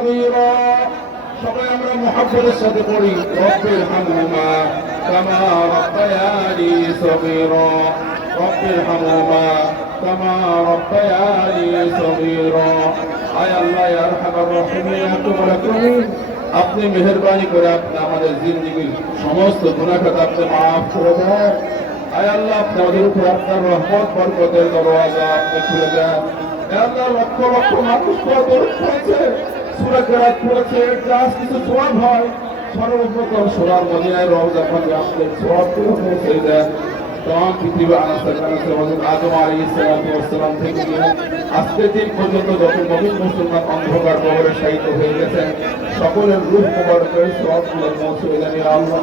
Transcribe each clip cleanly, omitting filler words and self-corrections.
صغيرا সবাই আমরা মুহাব্বতের সাথে পড়ি রব্বির হামহুমা কামা রাব্বায়ানি সগীরা রব্বির হামহুমা কামা রাব্বায়ানি সগীরা আয় আল্লাহ ইয়া আরহামার রাহিমিন আপনি মেহেরবানি করে আপনি আমাদের জিন্দেগীর সমস্ত গুনাহ খাতা আপনি maaf করে দেন আয় আল্লাহ আপনি আমাদের উপর আপনার রহমত বরকতের দরওয়াজা আপনি খুলে দেন আয় আল্লাহ লক্ষ লক্ষ মানুষ দরুদ পড়েছে সূরা কেরাত পড়েছে ক্লাস কিছু সওয়াব হয় সর্বপ্রথম সোনার মদিনায় রওজা পাকে আপনি সওয়াবগুলো পৌঁছে দেন तमाम পৃথিবী আদম আলাইহিসসালাম থেকে আজকের দিন পর্যন্ত যত মুমিন মুসলমান অন্ধকার কবরে শায়িত হয়ে গেছেন সকলের রূহ মুবারকের সওয়াবগুলো পৌঁছে দেন ইয়া আল্লাহ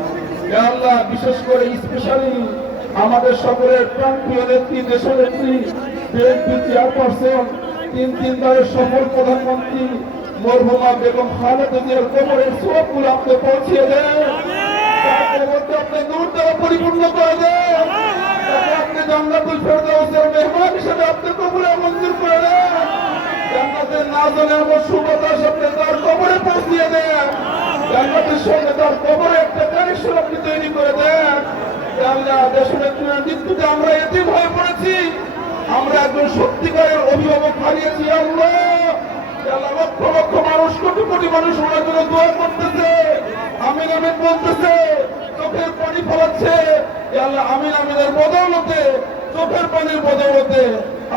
ইয়া আল্লাহ বিশেষ করে স্পেশালি আমাদের সকলের প্রাণপ্রিয় নেত্রী দেশনেত্রী বিএনপি চেয়ারপারসন তিনবারের সফল প্রধানমন্ত্রী মরহুমা বেগম খালেদা জিয়ার কবরের সওয়াবগুলো আপনি পৌঁছে দেন তার কবরকে আপনি নূর দ্বারা পরিপূর্ণ করে দেন তাকে আপনি জান্নাতুল ফেরদাউসের মেহমান হিসেবে আপনি কবরে মঞ্জুর করে দেন জান্নাতের নাজলে সুবাতাস আপনি তার কবরে পৌঁছিয়ে দেন জান্নাতের সঙ্গে তার কবরে একটা কানেকশন আপনি তৈরি করে দেন আল্লাহ দেশনেত্রীর মৃত্যুতে আমরা এতিম হয়ে পড়েছি আমরা একজন সত্যিকারের অভিভাবক হারিয়েছি আল্লাহ লক্ষ লক্ষ মানুষ কোটি কোটি মানুষ ওনার জন্য দোয়া করতেছে আমিন আমিন বলতেছে চোখের পানি ফলাচ্ছে আল্লাহ আমিন আমিনের বদৌলতে চোখের পানির বদৌলতে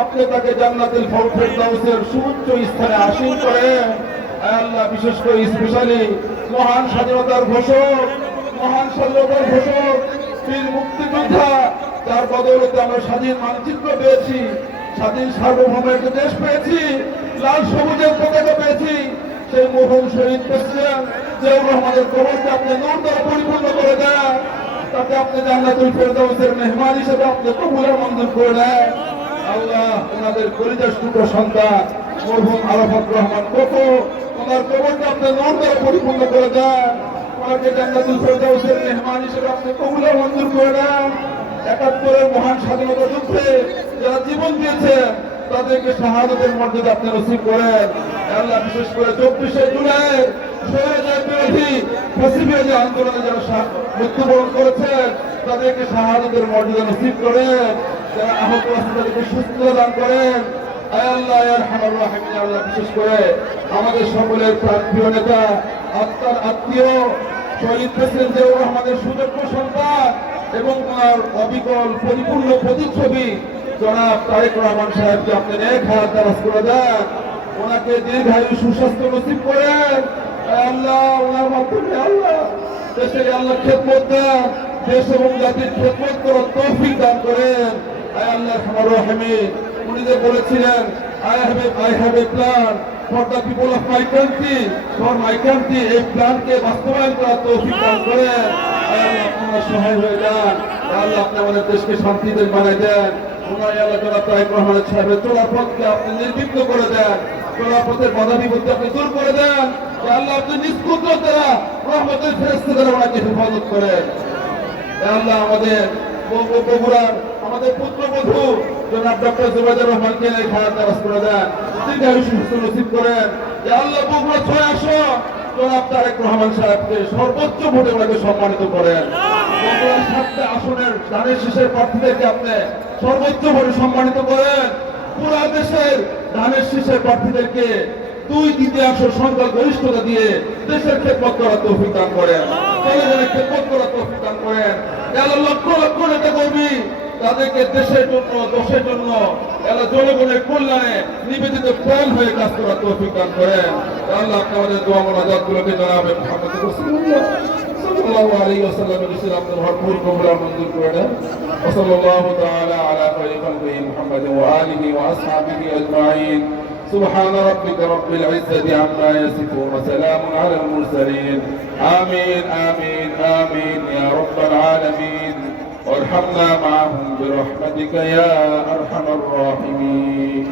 আপনি তাকে জান্নাতুল ফেরদাউসের সুউচ্চ স্থানে আসীন করেন আল্লাহ বিশেষ করে স্পেশালি মহান স্বাধীনতার ঘোষক বীর মুক্তিযোদ্ধা তার বদৌলতে আমরা স্বাধীন মানচিত্র পেয়েছি স্বাধীন সার্বভৌম একটা দেশ পেয়েছি লাল সবুজের পতাকা পেয়েছি সেই মরহুম শহীদ প্রেসিডেন্ট জিয়াউর রহমানের কবরকে আপনি নূর দ্বারা পরিপূর্ণ করে দেন তাকে আপনি জান্নাতুল ফেরদাউসের মেহমান হিসেবে আপনি কবুলের মঞ্জুর করে দেন আল্লাহ ওনাদের কলিজার টুকরো সন্তান মরহুম আরাফাত রহমান কোকো ওনার কবরকে আপনি নূর দ্বারা পরিপূর্ণ করে দেন ওনাকে জান্নাতুল ফেরদাউসের মেহমান হিসেবে আপনি কবুলের মঞ্জুর করে দেন ৭১-এর মহান স্বাধীনতা যুদ্ধে যারা জীবন দিয়েছেন তাদেরকে শাহাদাতের মর্যাদা আপনি নসিব করেন আল্লাহ বিশেষ করে ২৪শে জুলাই স্বৈরাচার বিরোধী ফ্যাসিবাদী আন্দোলনে যারা মৃত্যুবরণ করেছেন তাদেরকে শাহাদাতের মর্যাদা নসিব করেন যারা আহত আছেন তাদেরকে সুস্থতা দান করেন আল্লাহ ইয়া আরহামার রাহিমিন আল্লাহ বিশেষ করে আমাদের সকলের প্রাণপ্রিয় নেতা আত্মার আত্মীয় শহীদ প্রেসিডেন্ট জিয়াউর রহমানের সুযোগ্য সন্তান এবং তার অবিকল পরিপূর্ণ প্রতিচ্ছবি জনাব তারেক রহমান সাহেবকে আপনি নেক হায়াত দারাজ করে দেন ওনাকে দীর্ঘায়ু সুস্বাস্থ্য নসিব করেন আল্লাহ ওনার মাধ্যমে আল্লাহ দেশের আল্লাহ খেদমত দেন দেশ এবং জাতির খেদমত করার তৌফিক দান করেন আল্লাহ আমার রহিমিন উনি যে বলেছিলেন I have a plan for the people of my country, for my country. এই প্ল্যানকে বাস্তবায়ন করার তৌফিক দান করেন আল্লাহ আপনারা সহায় হয়ে যান আল্লাহ আপনি আমাদের দেশকে শান্তিতে বানাই দেন ওনার আল্লাহ জনাব তারেক রহমান সাহেবের চলার পথকে আপনি নির্বিঘ্ন করে দেন চলার পথের বাধা বিপত্তি আপনি দূর করে দেন আল্লাহ আপনি নিজ কুদরত দ্বারা রহমতের ফেরেশতা দ্বারা ওনাকে হেফাজত করেন আল্লাহ আমাদের বগুড়ার আমাদের পুত্রবধূ জনাব ডক্টর জুবাইদুর রহমানকে নেক হায়াত দারাজ করে দেন দীর্ঘায়ু সুস্থ নসিব করেন আল্লাহ বগুড়া ৬ আসন জনাব তারেক রহমান সাহেবকে সর্বোচ্চ ভোটে ওনাকে সম্মানিত করেন বগুড়ার ৭টা আসনের ধানের শীষের প্রার্থীদেরকে আপনি সর্বোচ্চ ভোটে সম্মানিত করেন পুরা দেশের ধানের শীষের প্রার্থীদেরকে ২/৩ সংখ্যাগরিষ্ঠতা দিয়ে দেশের খেদমত করার তৌফিক দান করেন জনগণের খেদমত করার তৌফিক দান করেন লক্ষ লক্ষ নেতা কর্মী তাদেরকে দেশের জন্য দেশের জন্য জনগণের কল্যাণে নিবেদিত প্রাণ হয়ে কাজ করার তৌফিক দান করেন আল্লাহ আপনি আমাদের দোয়া মোনাজাতগুলোকে জানাবেন মুহাম্মদ রাসূলুল্লাহ সাল্লাল্লাহু আলাইহি ওয়াসাল্লামের ইসলাম আপনার ভরপুর কবুল মঞ্জুর করে দেন ওয়া সাল্লাল্লাহু তাআলা আলা খায়রি খালকিহি মুহাম্মদ ওয়া আলিহি ওয়া আসহাবিহি আজমাইন سبحان ربك رب العزة عما يصفون وسلام على المرسلين آمين آمين آمين يا رب العالمين وارحمنا معهم برحمتك يا أرحم الراحمين